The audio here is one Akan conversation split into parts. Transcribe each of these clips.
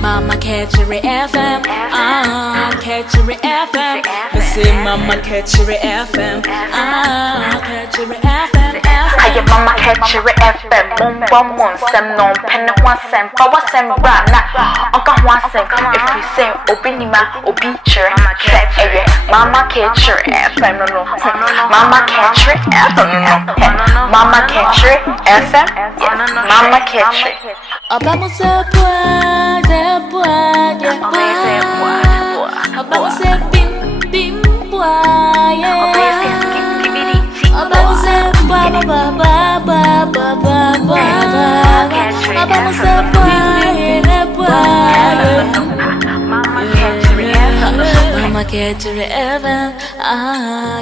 Mama catch your FM, catch your FM. Me say Mama catch your FM, catch your FM. I get Mama catch your FM, one sem no pen one sem, power sem brana. Uncle one sem, if we say Obinima, Obicher, Mama catch your FM, no, Mama catch your FM, Mama catch your FM, Mama catch your. Abamos a Abamos a bim boy, Abamos a Mama catch your ever,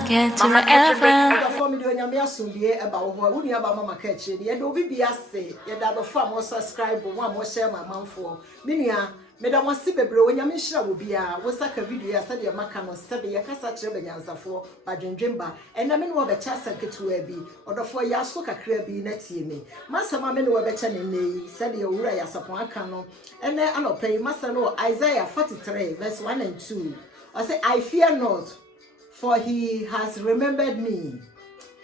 catch your ever. Nyame asomdie eba wo ho woni aba mama ka chiri ye do bibi ase ye da do fa mo subscribe mo mo share ma manfo minua me da mo se bebre wo nyame hira wo bia wo saka video ya sade maka no sebe ye kasa kire benyansafo badwendwemba ena me no wo be cha saketu abi odofo ya so kakra bi na tie me masama me no wo be cha ne nei sade owura ya sapon aka no ene anopai masa no Isaiah 43 verse 1 and 2 I say I fear not for he has remembered me.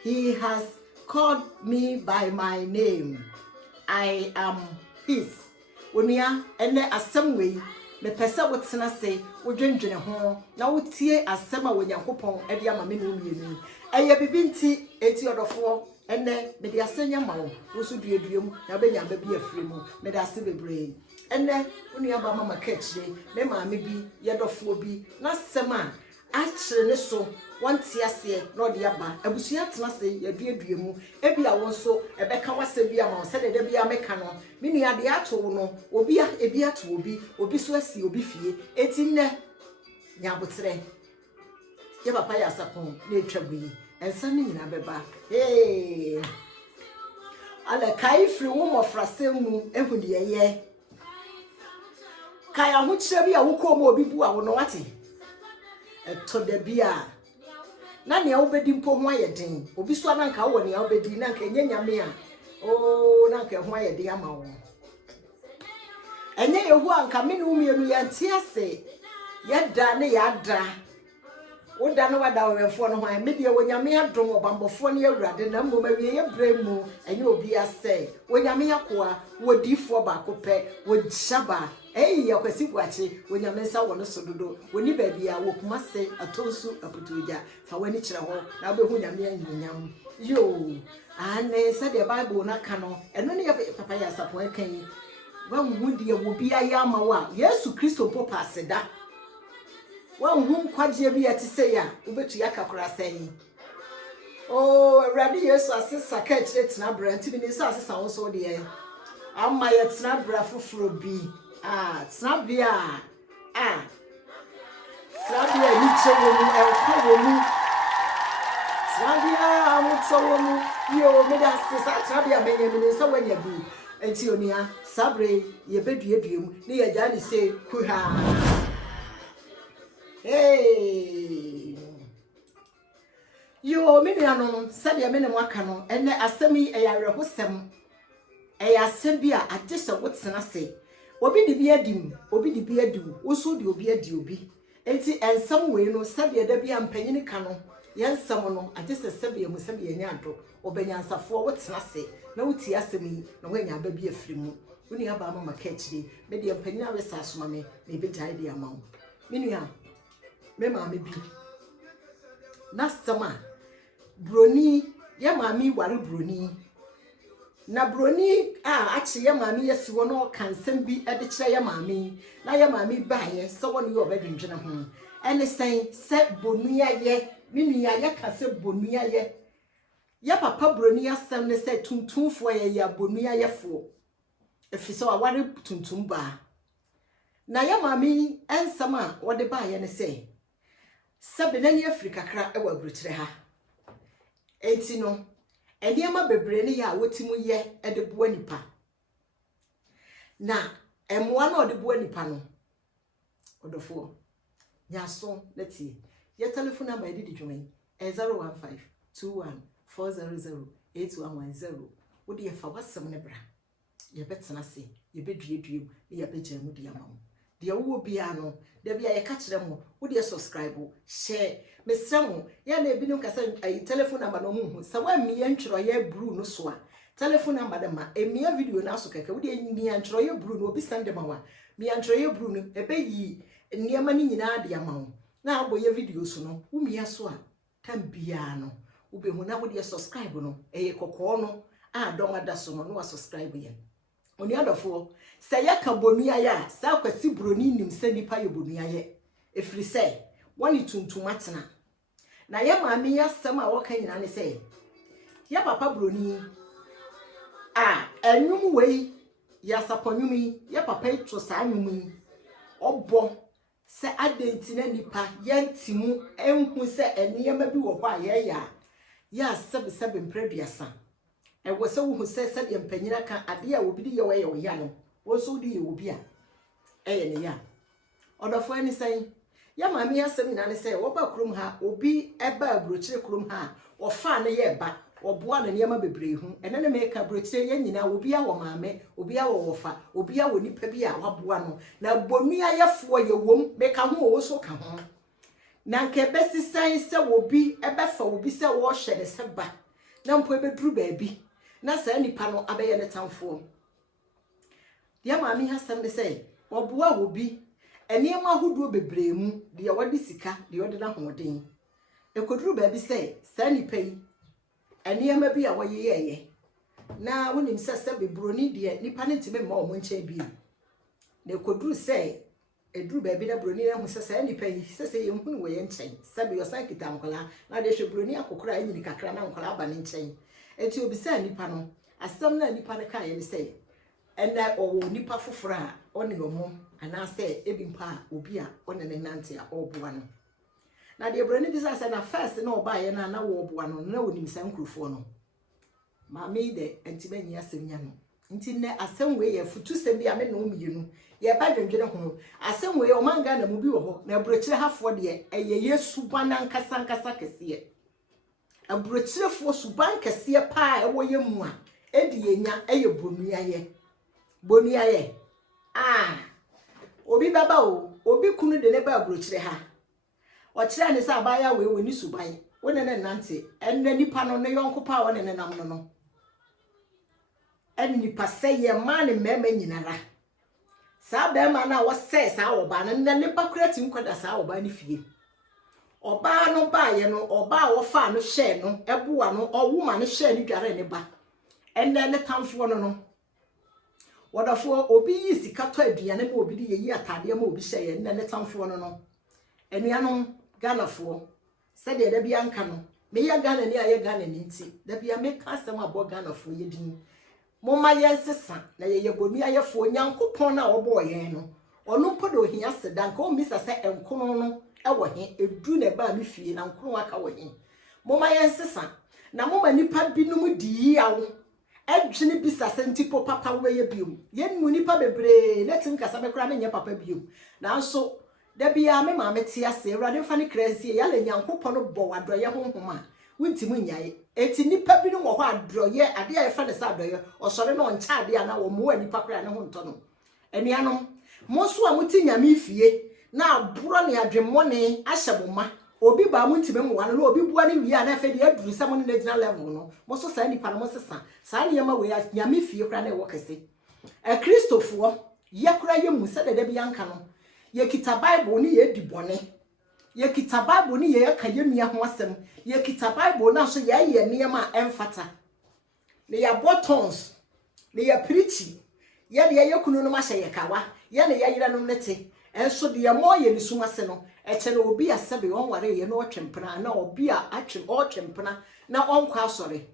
He has called me by my name. I am his. When we are in asem way, me pesa wotsena se wodwendwene ho na wotie asem a wonyankopon e dia ma me no mienu. Eye bibinti eti odofo ene me de asenya ma wo so duaduam na be nya ba bi afire mu me de ase bebre. Ene woni aba mama ka chire me ma me bi ye dofo bi na asem a achire ne so wanti ase no de aba abusua tena se yaduadua mu ebi a wo so ebeka wase bi ama se de bia meka no me nua de ato no obi ebi ato obi so asi obi fie eti nne nyabotre ye papa ya sapon na etwabu yi ensa ni nyina beba ala kai firi wo mofrasem mu ehu de ye kai ahu kire bi a wo ko mo obi bu a wo no wate eto de bia na ne obedi mpo ho ayeden obi so ananka wo ne obedi na nka nyanyame a na nka ho ayeden ama wo enye yehu anka me ne umienu ya ntiase yeda ne yada woda no wada wemfo no ho me de wonyame adom obambofo ne awurade na mmom awie ye bremu enye obi ase wonyame yakoa wodifo ba kope wojaba yakwasi bwache wonyame nsa wo no sododo woni baabia wo kuma se atonsu aputuja fa wani kire ho na obehu nyame anyanyam yo ane se the bible na ka no eno ne papa ya sapo kan wanhu de wo bia ya ma wa yesu kristo popa aseda wanhu kwaje bi atise ya obetu yakakora sɛn awurade yesu asesa ka kire tena branti bi ne sa asesa wo so de amma ya tena bra foforo bi snabia snabia ni chewo mu elko mu snabia amutso mu yo me da se snabia benyamini so wanya bi enti onia sabre ye beduedue mu ne ye jani se kuha yo me nuanom sabe me ne mo aka no ene asemi eyarehosem eyasem bi a agese wotsena se obi di bi adim obi di bi adu woso di obi adi obi enti ensam we no sabe da bi ampanyini ka no yensam no agese sabe mu sabe nya ado obanyansafo wotsena se na wuti asemi na wanya ba bi afiri mu woni aba mama ka chire me de ampanyina we sa asoma me na be jai de amawo menua me ma me bi na sama broni ya mami ware broni na broni achi ya mami yesi wono kansem bi ede kire ya mami na ya mami baaye so wono yo obedwendwene ho ene sen se bonua ye minua ya kase bonua ye ya papa broni asem ne se tuntumfo ye ya bonua ye fo efiso aware tuntum ba na ya mami ensam a wode baaye ne se sebe nani Afrika kra e wa brukyire ha enti no eniema bebre ne ya wotimu ye e de boa nipa na emoa na ode boa nipa no odofo nyaso leti ye telephone number di dwumen 015 21 400 8110 wodi ye fa wasem ne bra ye betena se ye beduedue ye begya mu dia ma de wo bia no de bia ye ka kire mo wo de subscribe share mesramo ya na ebi no kasa telephone number no mu sa wa mi ye ntwero ye blue no so a telephone number de ma emia video na so keke wo de mi ntwero ye blue no obi send ma wa mi ntwero ye blue no ebe yi niema ni nyina de ama wo na aboye video so no wo mi so a tam bia no wo be hu na wo de subscribe no eye kokko no a dom ada so no subscribe ye oni adofo se ya ka bonua ya sa kwasi broni nim se nipa ye bonua ye efiri se woni tuntum atena na ye maame ya sem a woka nyina ne se ya papa broni enwum wei ya saponwum ya papa itro sa anwum obo se adenti na nipa yantimu enhu se eniyama bi wo ho a ye ya sebe mpreduasa ewo se wo hu se de mpanyina kan ade a obi di ye we wo ya no wo so di ye obi a eye ne ya odofo ani sai ya maame ya sem na ne se wo ba krum ha obi eba abrochire krum ha wo fa ne ye ba wo boa na niam bebre hu ene ne me ka brochire ye nyina obi a wo maame obi a wo fa obi a wo nipa bi a waboa no na bonua yefo ye wom me ka ho wo so ka ho na nke besi sai se obi ebefa obi se wo hye ne se ba na mpo ebeduru baabi na sa nipa no abeye ne tamfo ya maami hasam de say oboa obi eniema ahodo bebre mu de wode sika de wode na hoden ekoduru baabi say sa nipa yi eniema bi a woyeyeye na wonim sese bebroni de nipa ne ntime ma omo nche bi na ekoduru say eduru baabi na broni na hu sese nipa yi sese ye hu wo ye nchen sabe yo san kita nkola na de hwe broni akokora anyini kakra na nkola aba ne nchen enti obi say nipa no asam na nipa ne kan ye say ena owo nipa foforo a oni omo ana say ebi mpa obi a oni ne nante a oboa no na de broni bi say na first na oba ye na wo oboa no na wonim san krofo no ma me de enti banyi asem nya no nti ne asem we ye futu sem bi a me no miyenu ye ba dwendwene ho asem we o manga na mu bi wo ho na brochire hafo de eye yesu bana nkasa kese abrochirefo suban kese pa e wo ye mu a edi yenya eye bonua ye obi baba o obi kunu de ne ba abrochire ha o kire ne sa abaya we woni suban wona ne nante enne nipa no ne yonko pa wona ne nam no eni nipa seye ma ne mema nyinara sa be ma na wo se sa oba no ne nipa kurati nkoda sa oba ne fie oba no ba ye no oba wo fa no hye no eboa no owuma no hye ne dware ne ba enne ne tamfo no wodafo obi yi sika to aduane ma obi di ye yi atade ma obi hye ye ne tamfo no enuanom ganafo se de bia nka no me ya gana ni aye gana ni nti da bia me ka asem abo ganafo ye din moma yensesa na ye bonua yefo nyankopon na obo ye no ono podo hia seda nka o misa se enkono no ewo he edu na ba mi fie na nkono aka wo he moma yensesa na moma nipa binum di yawo edwene bisa se ntipo papa wo ye biom yenmu nipa bebre letin kasa be kra me nya papa biom na nso da bia me ma meti ase ewrade fa ne krasie ya le nyankopon no bo wadoye honhoma wuntimu nyae eti nipa bi no wo ho adroye ade a yefa ne sa adroye osore no ncha ade a na wo mo nipa kra ne ho nto no enuanom mo so a muti nyame fie na aburo ne adwemmone ahyeboma obi ba mu ntime mo wan no obi bua ne wi a na fa de aduru sam ne national level no mo so sa nipa no mo sesa sa ne yema we nyame fie kra na wo kese kristofo ye kra ye mu se de bia nka no ye kita bible ni ye dibone ye kita bible ni ye ka ye nua ho asem ye kita bible na so ye niema emfata ne ya buttons ne ya preachy ye de ye kunu no ma hye ye kawa ye ne ye yira no nete enso de ye mo ye nisuma se no eche na obi asebe on ware ye no otwempena na obi a atwem otwempena na onkwa asore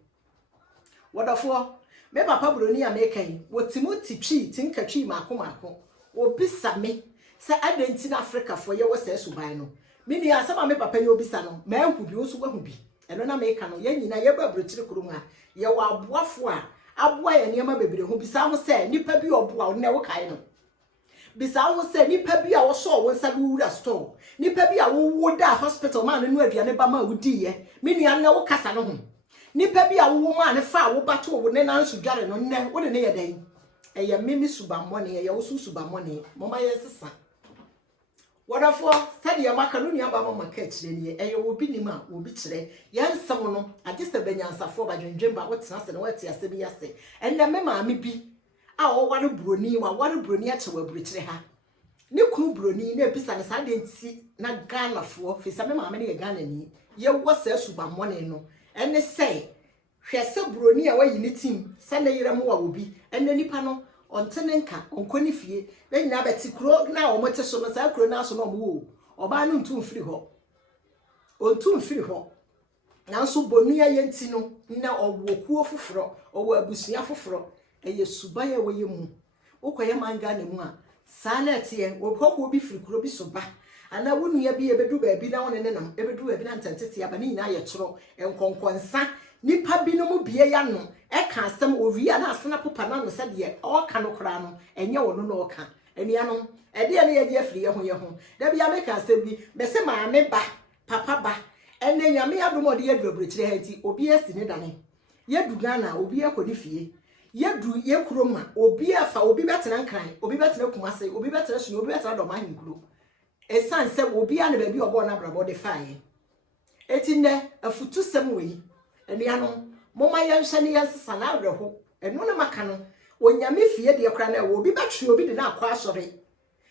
wodafo me papa broni a mekan wo timoti twi tinka twi mako obi same se adenti na Africa fo ye wo se suban no mini asema me papa ye obisa no ma hu bi osu wahu bi eno na me ka no ye nyina ye ba brochire kurum a ye wa aboafo a aboa ye niam bebre hu bisa ho se nipa bi oboa ne wo kai no bisa ho se nipa bi a wo so wo nsa wura store nipa bi a wo da hospital ma no aduane ba ma wudi ye mini an na wo kasa no ho nipa bi a wo ma ne fa wo bato wo ne nan so dware no ne wo ne ye dan eye mimi subamone eye wosu subamone mama yesesa wadafo sade ya maka no nuaba mama ka kire ne eye obi nima obi kire yansam no agese banyansafo badwendwemba wotena se ne wati ase bi ase enne me maame bi a wo ware broni wa ware broni a chewa burukire ha ne kunu broni na ebisa ne sade nti na Ghana fo fisa me maame ne ye Ghana ni ye wo sa subamone no enne sei hwese broni a wayi ne tim se ne yire mo wa obi enne nipa no ontenenka onkoni fie na nyina beti kuro na o mote so no sa kuro na so no mo oba no ntum firi ho ontum firi ho na so bonu ya yenti no na owokuo foforo owo abusua foforo eye suban ya woye mu ukoye manga ne mu a sanet ye wo bi firi kuro bi so ba ana wonu ya bi ebedu ba bi na won ne nam ebedu ba bi na ntantete aba ni nyina ye toro enkonkonsa nipa bi no mu bie ya no e ka asem owi ana asena popa na no sede o ka no kra no enye wono no ka enia no ede ya ne ye afiri ye ho da bia me ka asem bi be se maame ba papa ba ene nyame adom ode ye durobrechire ha ti obi asi ne dane ye du Ghana obi akodi fie ye du ye kuroma obi afa obi betena nkran obi betena kumase obi betena sunu obi betena do mahin kuro esan se obi ana ba bi obo na brabo de faaye eti ne afutu sem we enia no moma yanhye ne yansesa na awerho eno ne maka no onyame fie de kra na obi betwe obi de na akwa asore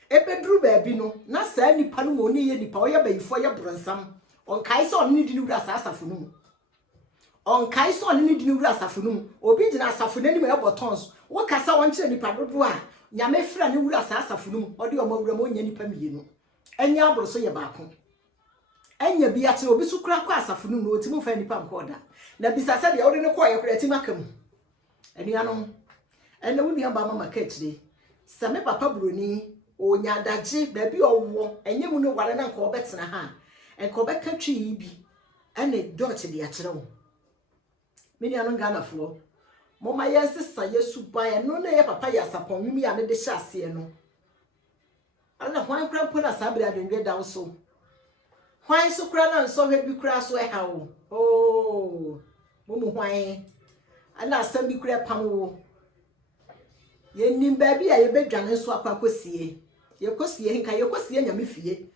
ebeduru ba bi no na saa nipa no oni ye nipa oya bayifo ye bronsam onkai se oni di wura asafo no onkai se oni di wura asafo no obi gina asafo nani me botons wo kasa won kire nipa dodo a nyame fra ne wura asafo no odi o mawura mo nya nipa mienu enya abro so ye baako enya bi ate obi su kura kwa asafo no no otimu fa nipa nkoda na bisasa de odi ne ko ye kura timakam anuanom ene woni aba mama ka kire same papa broni onya daje ba bi owo enye mu no ware na nka obetena ha enka obeka twi bi ene dot de akere wo meni anu Ghana fo mama yesesa yesu ban no na ye papa ya sapon mi ya ne de hyase no ana hwan kra mpo na sabre adwendwe da so hwan so kra na nso hwe bi kra so ha wo oh mumu hwan ana asam bi kra pam wo ye nim ba bi a ye bedwane so akwakosie ye kosie hinka ye kosie nyame fie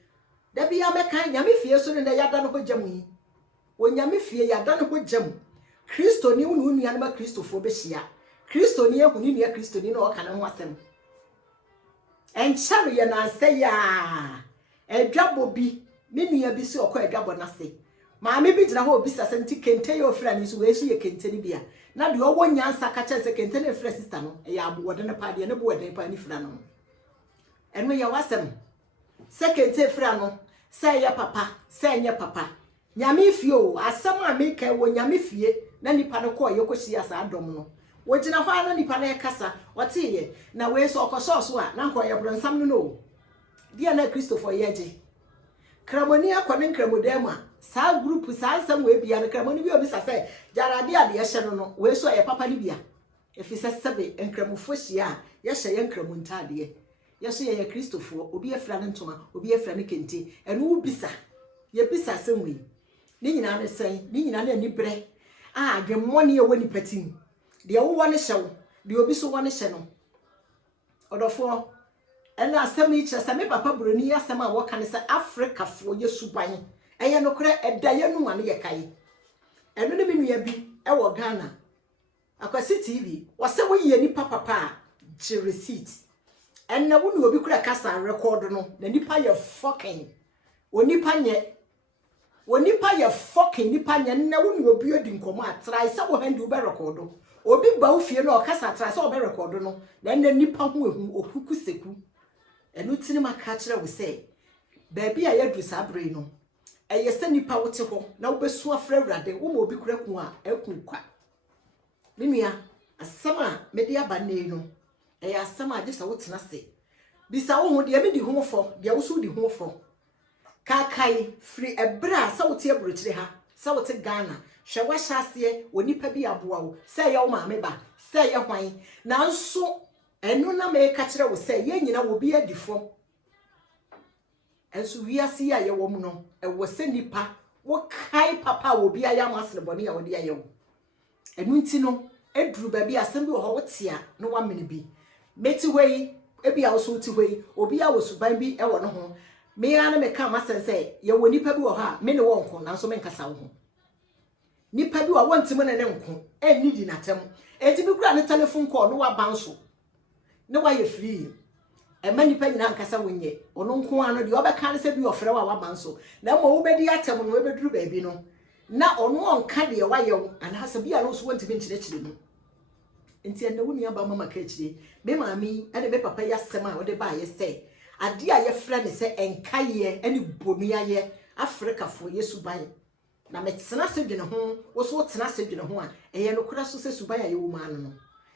da bi ya meka nyame fie so ne ya da no hojam yi wo nyame fie ya da no hojam Kristo ni unu nua na Kristofo be hia Kristo ni ehuni nua Kristo ni na o kana ho asem enchare ye na ase ya edwabo bi me nua bi si okọ edwabo na se maame bi gina ho obi sase nti kente ye ofra ni so we hie kente ni bia na de owo nyansa ka che se kente na fra sister no e ya abo wode ne pa de ne bo wode pa ni fra no eno ye wasem se kente fra no se ye papa se nye papa nyame fie o asem a me ka wo nyame fie na nipa no ko ye kosi asa adom no wo gina ho ana nipa na kasa wote ye na we so okoso so a na nko ye bronsam no no dia na Christopher yeje kramoni akone nkramodem a sa group sa asem we bia na kramoni bi obi sase jarade ade ye hye no we so ye papa ni bia efise sebe nkramofo hia ye hye ye nkramontade ye so ye Christopher obi efra ne ntoma obi efra ne kente eno ubisa ye bisa asem we ni nyina ne sen ni nyina na ni bre adwemmone ye woni patim de wo wone hyew de obi so wone hye no odofo ena asem yi kire me papa broni asem a wo kan se Africa fo ye suban eye no kure edaye nu ane ye kai eno ne minua bi e wo Ghana akwasi TV wo se wo ye ni papa je receipt enna wo ni obi kure kasa record no na nipa ye fucking Wonipa ye fucking nipa nya na woni obi odi nkomo atrai se wo hande obi record obi ba wo fie no okasa atrai se obi record no na nipa ho ehu okuku seku enu tini maka kire wo se ba bi a yadu sabre no eye se nipa wote ho na wo besu afra awrade wo mo obi kura ku a ekukwa minua asama mede aba nei no eye asama age se wo tena se bisa wo ho de me di ho fo de wo so di ho fo kakai free ebra sa wote aburochire ha sa wote Ghana hwe wa hyase onipa bi aboa wo se ye wo maame ba se ye hwan na nso enu na me ka kire wo se ye nyina wo bi adifo enso wiase ya ye wo mu no e wo se nipa wo kai papa wo bi aya masne bone ya wo de aye wo enu nti no eduru ba bi asem bi wo ho wote a no wa mene bi meti hwei ebi a wo so ti hwei obi a wo suban bi e wo no ho me ya na me ka masense ye wo nipa bi wo ha me ne wo nko na so me nkasa wo ho nipa bi wa wontim ne nko enni di natem enti bi kura ne telephone call no wa banso ne wa ye free e ma nipa nyina nkasa wonye ono nko ano de obeka ne se bi ofre wa banso na mo wo bedi atem no we beduru ba bi no na ono onka de wa ye wo ana se bi a no so wontim nchire no enti ene wo nua ba mama ka chire me maami ene be papa ya sem a wo de ba ye se ade a ye frɛ ne se enkaye ene bonua ye Africa fo Yesu ban na metena se dwene ho wo so tena se dwene ho a eye no kura so se suban a ye wo ma no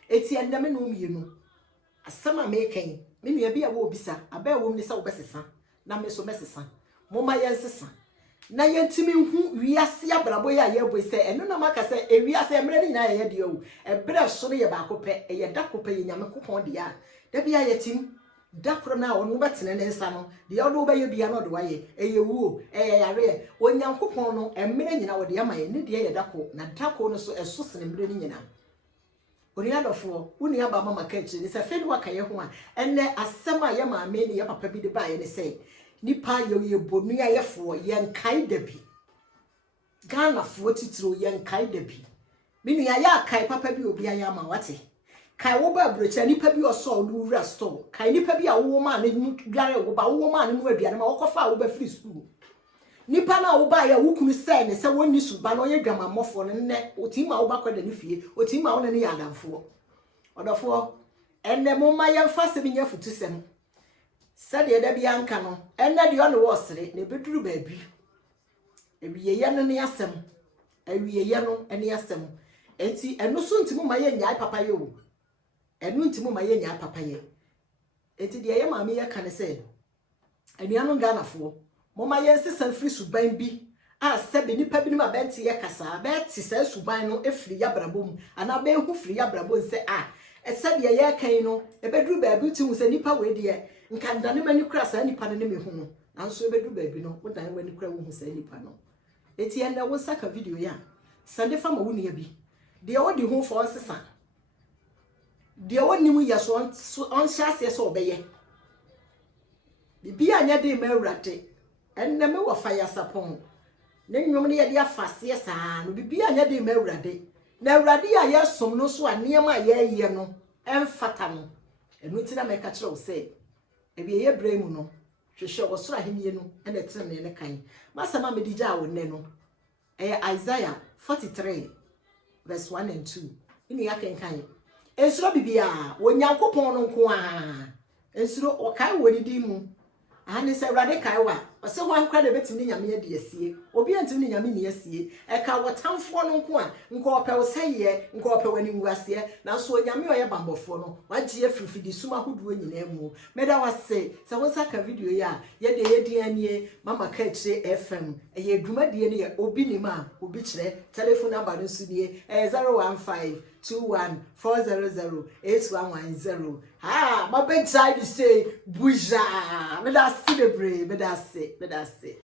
eti ene me no mienu asama me kan me nua bi a wo bisa aba wo me se wo besesa na me so mesesa moma ye nsesa na yentimi hu wiase abrabo ye aye boy se eno na maka se ewiase emre ni nyina ye de o ebre so no ye ba kope eye da kope ye nyame kokon de a da bia yetim da kro na onu betene ne nsa no de odo ba ye bia no de waye eye wuo eye yare onyankopon no emre nyina wo de amaye ne de ye da ko na da ko no so eso sene emre ni nyina oni adofo uni aba mama ka chi ni se fe ni waka ye ho a enne asem a ye ma me ni ye papa bi de ba ye ne se nipa ye bonua ye fo ye nkai da bi Ghana fo titiro ye nkai da bi me nua ya kai papa bi obi aya ma wate kai wo ba brocha nipa bi oso do wura store kai nipa bi a wo ma ne dware wo ba wo ma ne no aduane ma wo kofa wo ba free school nipa na wo ba ya wo kunu se ne se wonni suba no ye dwamammofo ne ne otima wo ba kwada ne fie otima wo ne ya adamfo odofo enne mo ma ye fa se bi nya futu sem sade da bia nka no enne de ono wo sere ne beduru ba bi ewiye ye no ne asem awiye ye no ene asem enti eno so ntimu ma ye nya papa ye o enu ntimu ma ye nya papa ye enti de ye ma me ye kan se anuano Ghanafo moma ye nsesa free suban bi a sebe nipa bi ni ma benti ye kasa beti se suban no efri ya brabom ana be hu free ya brabom se sebe ye kan no ebeduru ba bi ti hu se nipa we de nka ndane mani kura sa nipa ne me hu no nanso ebeduru ba bi no wodan wani kura wo hu sa nipa no eti enda wo saka video ya sande fa ma wo ne bi de wo di hu fo nsesa de wo nimu ye so on hyase so obeye bibi anya de ma awurade enne me wo fire sapon ne nwom ne ye de afase saa no bibi anya de ma awurade na awurade ya ye som no so anem a ye ye no emfata no enu ti na me ka kire wo se ebi ye bremu no hwehwe wo soro ahenie no ene tene ne kan masama me digya wo ne no Isaiah 43 verse 1 and 2 ini ya kenkan ensuro bibia wonyankopon no nko a ensuro okai wonidi mu ane se awurade kai wa ose ho ankwa de betimi nyame ye de asie obi antimi nyame ne asie eka wotamfo no nko a nko ope wo seye nko ope wani nguasie na so nyame oye bambofo no wagye afirifidi suma hoduo nyina mu meda wase se wo saka video ya ye de ye di anie mama ka kire FM eye dwumadie ne ye obi nima obi kire telephone number no sudie 01521400810 ha ma be try to say buja me da celebrate me da say